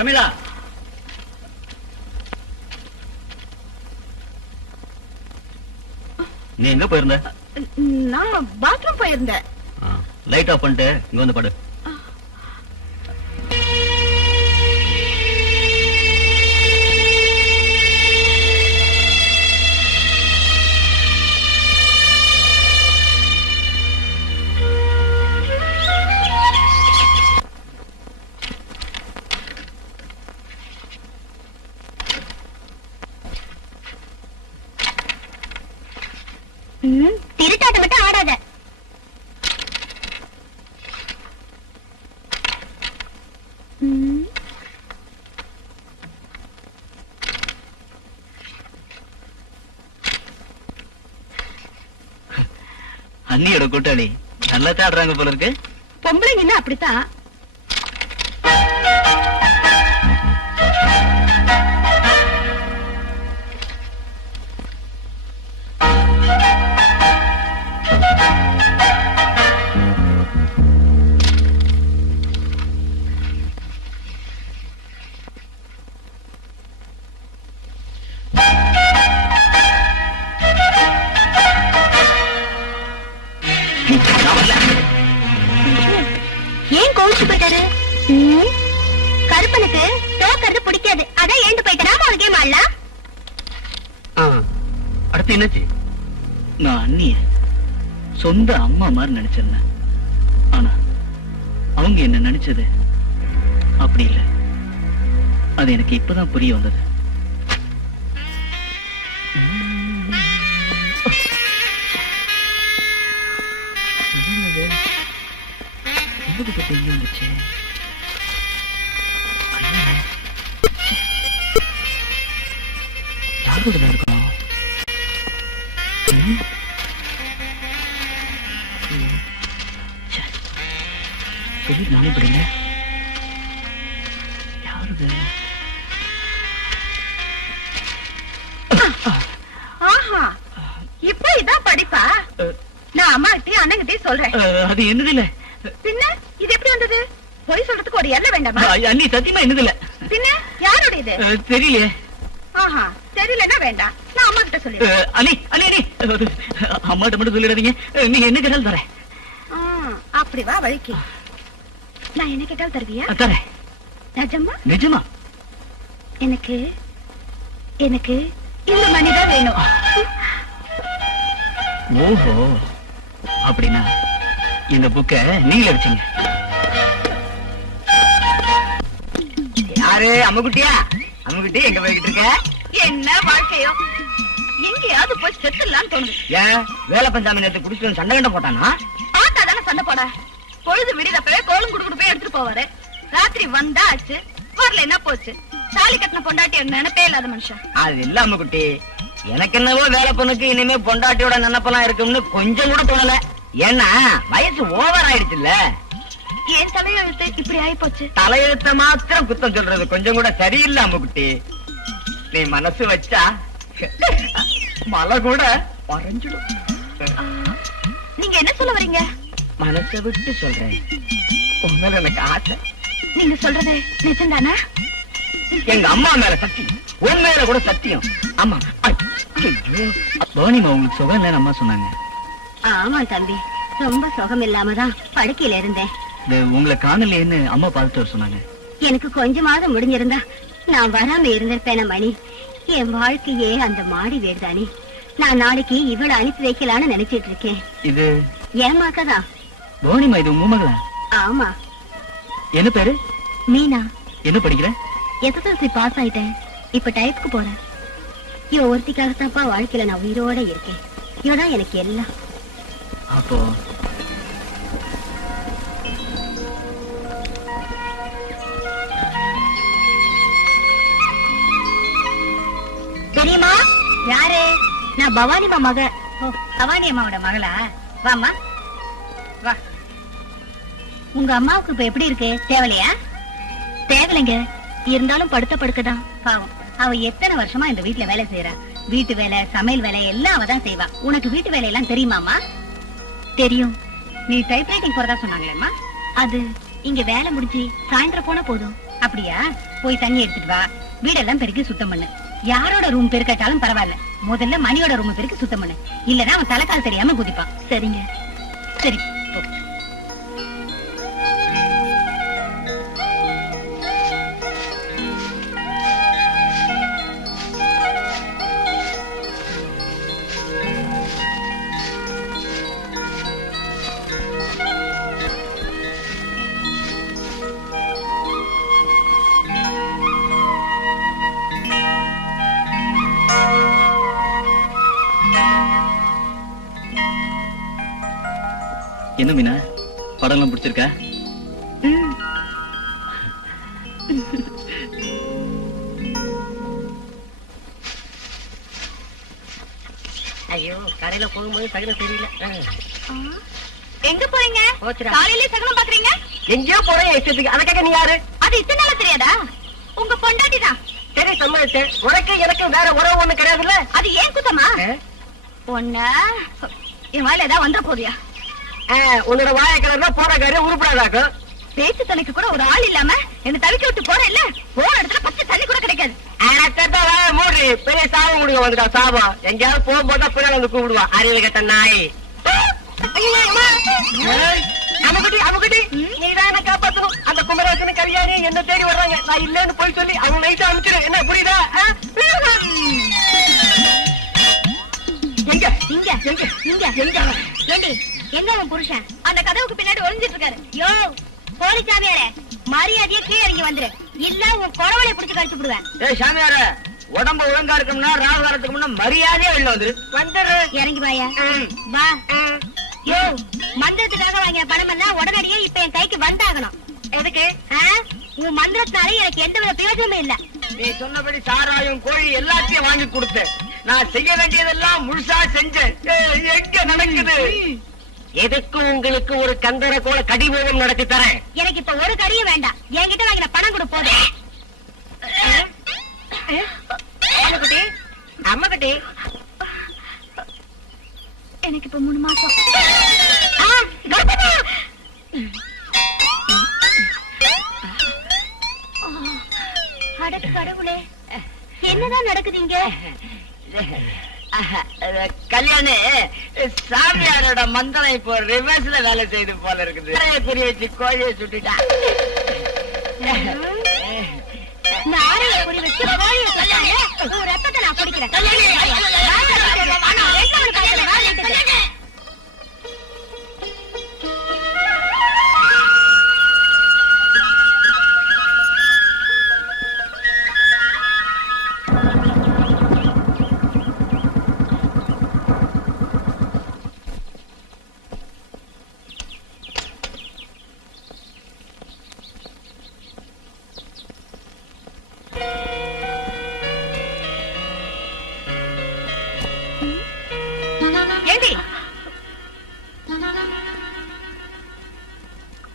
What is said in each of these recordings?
ரமீலா, நீ எங்க போயிருந்த? நான் பாத்ரூம் போயிருந்தேன். லைட் ஆஃப் பண்ணிட்டு இங்க வந்து படு. திருட்டாட்ட மட்டும் ஆடாத. அண்ணியோட கூட்டாளி நல்லா தாடுறாங்க போல இருக்கு. பொம்பளைங்கன்னா அப்படித்தான். ஏன் கோவிச்சு போயிட்டாரு? கருப்பனுக்கு தோக்கிறது பிடிக்காது. அதான் ஏண்டு போயிட்டா ஒரு கேம் ஆடலாம். அடுத்து என்னாச்சு? நான் அண்ணிய சொந்த அம்மா மாதிரி நினைச்சிருந்தேன். ஆனா அவங்க என்ன நினைச்சது அப்படி இல்லை. அது எனக்கு இப்பதான் புரிய வந்தது. வந்துச்சு யாருக்குதான் இருக்கணும்? சொல்லி நானே படிங்க. யாருது? ஆஹா, இப்ப இதான் படிப்பா? நான் அம்மா கிட்டயும் அண்ணங்கிட்டயும் சொல்றேன். அது என்னது இல்ல. பின்ன இது எப்படி வந்தது? பொய் சொல்றதுக்கு ஒரு எல்லை வேண்டாமா? அண்ணி சத்தியமா என்னது இல்ல. பின்ன யாருடைய இது? தெரியலையே. ஆஹா, தெரியலன்னா வேண்டாம், நான் அம்மா கிட்ட சொல்லிடுறேன். அண்ணி அண்ணி அண்ணி, அம்மாட்ட மட்டும் சொல்லிடாதீங்க. நீங்க என்ன கேட்டாலும் தரேன். அப்படி வா வழிக்கு. நான் என்ன கேட்டாலும் தருவியா? தரேன். நிஜமா? நிஜமா. எனக்கு எனக்கு இந்த மணிதான் வேணும். ஓஹோ, அப்படின்னா இந்த புக்க நீங்க வச்சீங்க. யாரு? அம்முக்குட்டியா? அம்முக்குட்டி எங்க போய்கிட்டு இருக்க? என்ன வாழ்க்கையோ, எங்கேயாவது போய் செத்துடலான்னு தோணுது. ஏன் வேலை பஞ்சாமி நேரத்தை குடிச்சு சண்டை கண்ட போட்டானா? ஆத்தா தானே சண்டை போட. பொழுது விடிதப்பவே கோலம் குடுக்குடு போய் எடுத்துட்டு போவாரு. ராத்திரி வந்தா ஆச்சு, வரல என்ன போச்சு. தாலி கட்டின பொண்டாட்டி நினைப்பே இல்லாத மனுஷன். அது இல்ல அம்முக்குட்டி, எனக்கு என்னவோ வேலை பொண்ணுக்கு இனிமே பொண்டாட்டியோட நினைப்பெல்லாம் இருக்கும்னு கொஞ்சம் கூட தோணல. ஏன்னா வயசு ஓவர் ஆயிடுச்சுல்ல. ஏன் தலையெழுத்து இப்படி ஆயி போச்சு? தலையெழுத்த மாத்திரம் குத்தம் சொல்றது கொஞ்சம் கூட சரியில்லை அம்முக்குட்டி. நீ மனசு வச்சா மலை கூட பறஞ்சிடும். நீங்க என்ன சொல்ல வரீங்க? மனசை விட்டு சொல்றேன். உண்மையில எனக்கு ஆசை. நீங்க சொல்றது நிஜம்தானா? எங்க அம்மா மேல சத்தியம், உண்மையில கூட சத்தியம். ஆமா. பவானிமா உங்களுக்கு சுகம் இல்லைன்னு அம்மா சொன்னாங்க. ஆமா தம்பி, ரொம்ப சுகம் இல்லாமதான் படுக்கையில இருந்தேன். உங்களை காணலையேன்னு அம்மா பார்த்துட்டு வர சொன்னாங்க. எனக்கு கொஞ்சமாவது முடிஞ்சிருந்தா நான் வராம இருந்திருப்பேன மணி. என் வாழ்க்கையே அந்த மாடி வீடுதானே. நான் நாளைக்கு இவளை அனுப்பி வைக்கலான்னு நினைச்சிட்டு இருக்கேன். இது ஏமாக்கதான். பவானிமா இது உங்க மகளா? ஆமா. என்ன பேரு? மீனா. என்ன படிக்கிற? SSLC பாஸ் ஆயிட்டேன். இப்ப டைப்க்கு போறேன். இவ ஒருத்திக்காகத்தான்ப்பா வாழ்க்கையில நான் உயிரோட இருக்கேன். இவதான் எனக்கு எல்லாம். அப்போ தெரியுமா? யாரு? நான் பவானிமா மக. பவானி அம்மாவோட மகளா? வாமா வா. உங்க அம்மாவுக்கு இப்ப எப்படி இருக்கு? தேவலையா? தேவலைங்க, இருந்தாலும் படுத்த படுக்கதான். பாவம், அவ எத்தனை வருஷமா இந்த வீட்டுல வேலை செய்யறா. வீட்டு வேலை, சமையல் வேலை எல்லாம் அவதான் செய்வா. உனக்கு வீட்டு வேலை எல்லாம் தெரியுமாமா? தெரியும். நீ டைப்ரைட்டிங் போறதா சொன்னாங்களேம்மா? அது இங்க வேலை முடிஞ்சு சாயந்தரம் போனா போதும். அப்படியா? போய் தண்ணி எடுத்துட்டு வா. வீடெல்லாம் பெருக்கி சுத்தம் பண்ணு. யாரோட ரூம் பெருக்கட்டாலும் பரவாயில்ல, முதல்ல மணியோட ரூம் பெருக்கி சுத்தம் பண்ணு. இல்லன்னா அவன் தலைக்கால் தெரியாம குதிப்பான். சரிங்க? சரி போ. என்ன மீனா, படம்லாம் பிடிச்சிருக்கா? ஐயோ, கடையில போகும்போது சகனம் தெரியல. எங்க போறீங்க? காலையிலே சகனம் பாக்குறீங்க? எங்கேயோ போறேன் இஷ்டத்துக்கு. அதுக்காக நீ யாரு? அது இத்தனை நாளா தெரியாதா? உங்க பொண்டாட்டி தான். சரி, சம்மதிச்சேன். உனக்கு எனக்கு வேற உறவு ஒண்ணு கிடையாதுல்ல? அது ஏன் குத்தமா? பொண்ண என் வாயில ஏதாவது வந்தா போதியா? உன்னோட வாய கலர்னா போற காரியம் உருப்படாதாக்கும். பேச்சு துணைக்கு கூட ஒரு ஆள் இல்லாம என்ன தவிக்க விட்டு போறேன்ல, போற இடத்துல பச்சை தண்ணி கூட கிடைக்காது. மூடி பெரிய சாபம் கொடுக்க வந்துட்டா. சாபம் எங்கேயாவது போகும்போது பின்னால வந்து கூப்பிடுவான். அறிவு கட்ட நாய். அமுகுட்டி நீதான் என்ன காப்பாத்தணும். அந்த குமரேசன் கல்யாணி என்ன தேடி வர்றாங்க. நான் இல்லன்னு போய் சொல்லி அவங்க நைட்டா அனுப்பிச்சிரு. என்ன புரியுதா? எங்க இங்க எங்க இங்க எங்க ஏண்டி, எங்க அவன் புருஷன்? அந்த கதவுக்கு பின்னாடி ஒளிஞ்சிட்டு இருக்காரு. யோ போலி சாமியாரே, மரியாதையை கீழே இறங்கி வந்துரு, இல்ல உன் குறவலை பிடிச்சு கழிச்சு விடுவேன். ஏய் சாமியார, உடம்பு ஒழுங்கா இருக்கும்னா ராகுகாலத்துக்கு முன்ன மரியாதையா வெளில வந்துரு. வந்துரு. இறங்கி வாயா. வா. யோ, மந்திரத்துக்காக வாங்கின பணம் எல்லாம் உடனடியே இப்ப என் கைக்கு வந்தாகணும். எதுக்கு? உன் மந்திரத்தினால எனக்கு எந்த வித பிரயோஜனமும் இல்ல. நீ சொன்னபடி சாராயம் கோழி எல்லாத்தையும் வாங்கி கொடுத்தேன். நான் செய்ய வேண்டியதெல்லாம் முழுசா செஞ்சேன். எங்க நடக்குது? எதுக்கு உங்களுக்கு ஒரு கந்தர கோல கடிமூலம் நடத்தி தரேன். எனக்கு இப்ப ஒரு கடியும் வேண்டாம். என்கிட்ட வாங்கின பணம் கொடு போதும். அம்மாக்குட்டி, அம்மாக்குட்டி, எனக்கு இப்ப 3 மாசம். அட கடவுளே, என்னதான் நடக்குதுங்க? கல்யாணி சாமியாரோட மந்திரம் இப்போ ரிவர்ஸ்ல வேலை செய்து போல இருக்குது. குறி வச்சு கோழியை சுட்டுட்டா. நாரைய குறி வச்சு கோழியை சொல்லாங்க. உன் ரத்தத்தை நான் குடிக்கிறேன்.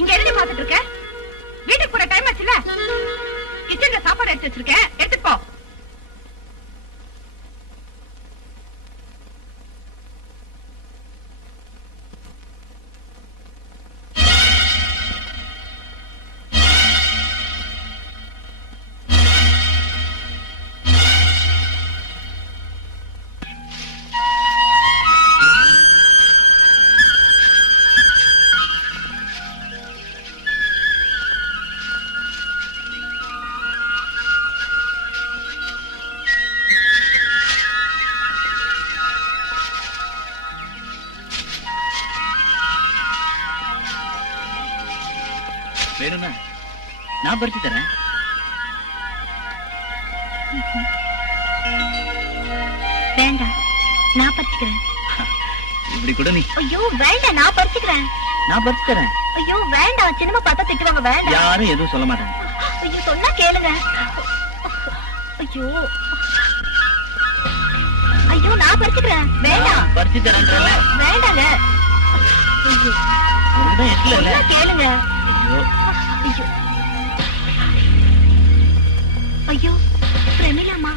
இங்க என்ன பாத்துட்டு இருக்க? வீட்டுக்கு போற டைம் ஆச்சுல. கிச்சன்ல சாப்பாடு எடுத்து வச்சிருக்கேன், எடுத்துட்டு போ. வேணும்னா நான் பறிச்சு தரேன். வேண்டாம், நான் பறிச்சுக்கிறேன். இப்படி கூட நீ. ஐயோ வேண்டாம், நான் பறிச்சுக்கிறேன். நான் பறிச்சு தரேன். ஐயோ வேண்டாம், சினிமா பார்த்தா திட்டுவாங்க. வேண்டாம். யாரும் எதுவும் சொல்ல மாட்டாங்க. ஐயோ சொன்னா கேளுங்க. ஐயோ ஐயோ நான் பறிச்சுக்கிறேன். வேண்டாம். பறிச்சு தரேன்றல. வேண்டாங்க. ஐயோ ஒண்ணும் இல்ல. சொன்னா கேளுங்க. ஐயோ ஐயோ ஐயோ பிரமிளாமா.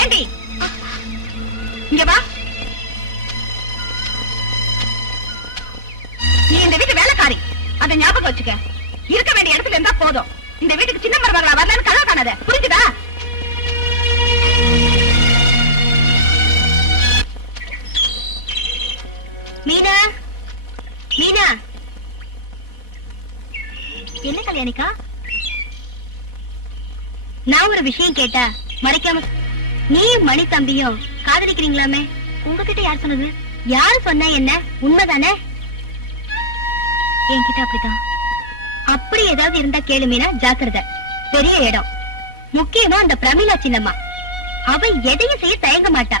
ஏண்டி இங்க வா. இந்த வீட்டுக்கு சின்ன மருமகளா வரலான்னு கனவு காணாத, புரிஞ்சுதா? மீனா, மீனா, என்ன கல்யாணிக்கா? நான் ஒரு விஷயம் கேட்டா மறைக்காம, நீயும் மணி தம்பியும் காதலிக்கிறீங்களாமே, உங்ககிட்ட யார் சொன்னது? யாரு சொன்னா என்ன, உண்மைதானே? என்கிட்ட அப்படிதான். அப்படி ஏதாவது இருந்தா கேளு மீனா, ஜாக்கிரதை. பெரிய இடம், முக்கியமா அந்த பிரமிளா சின்னம்மா, அவ எதையும் செய்ய தயங்க மாட்டா.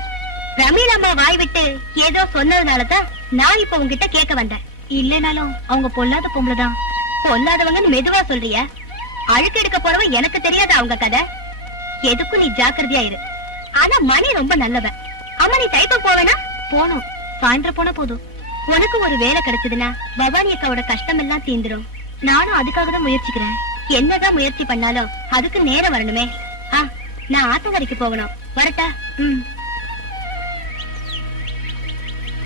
பிரமிளம்மா வாய் விட்டு ஏதோ சொன்னதுனாலதான் நான் இப்ப உங்ககிட்ட கேட்க வந்தேன். இல்லனாலும் அவங்க பொல்லாத பொம்பளைதான். பொல்லாதவங்கன்னு மெதுவா சொல்றிய, அழுக்கு எடுக்க போறவ எனக்கு தெரியாத அவங்க கதை. எதுக்கும் நீ ஜாக்கிரதையா இரு. ஆனா மணி ரொம்ப நல்லவன். அம்மா நீ டைப்ப போவேனா? போனோம், சாயந்தரம் போனா போதும். உனக்கு ஒரு வேலை கிடைச்சதுன்னா பவானி அக்காவோட கஷ்டம் எல்லாம் தீந்துரும். நானும் அதுக்காக தான் முயற்சிக்கிறேன். என்னதான் முயற்சி பண்ணாலும் அதுக்கு நேரம் வரணுமே. நான் ஆத்தங்கரைக்கு போகணும். வரட்டா?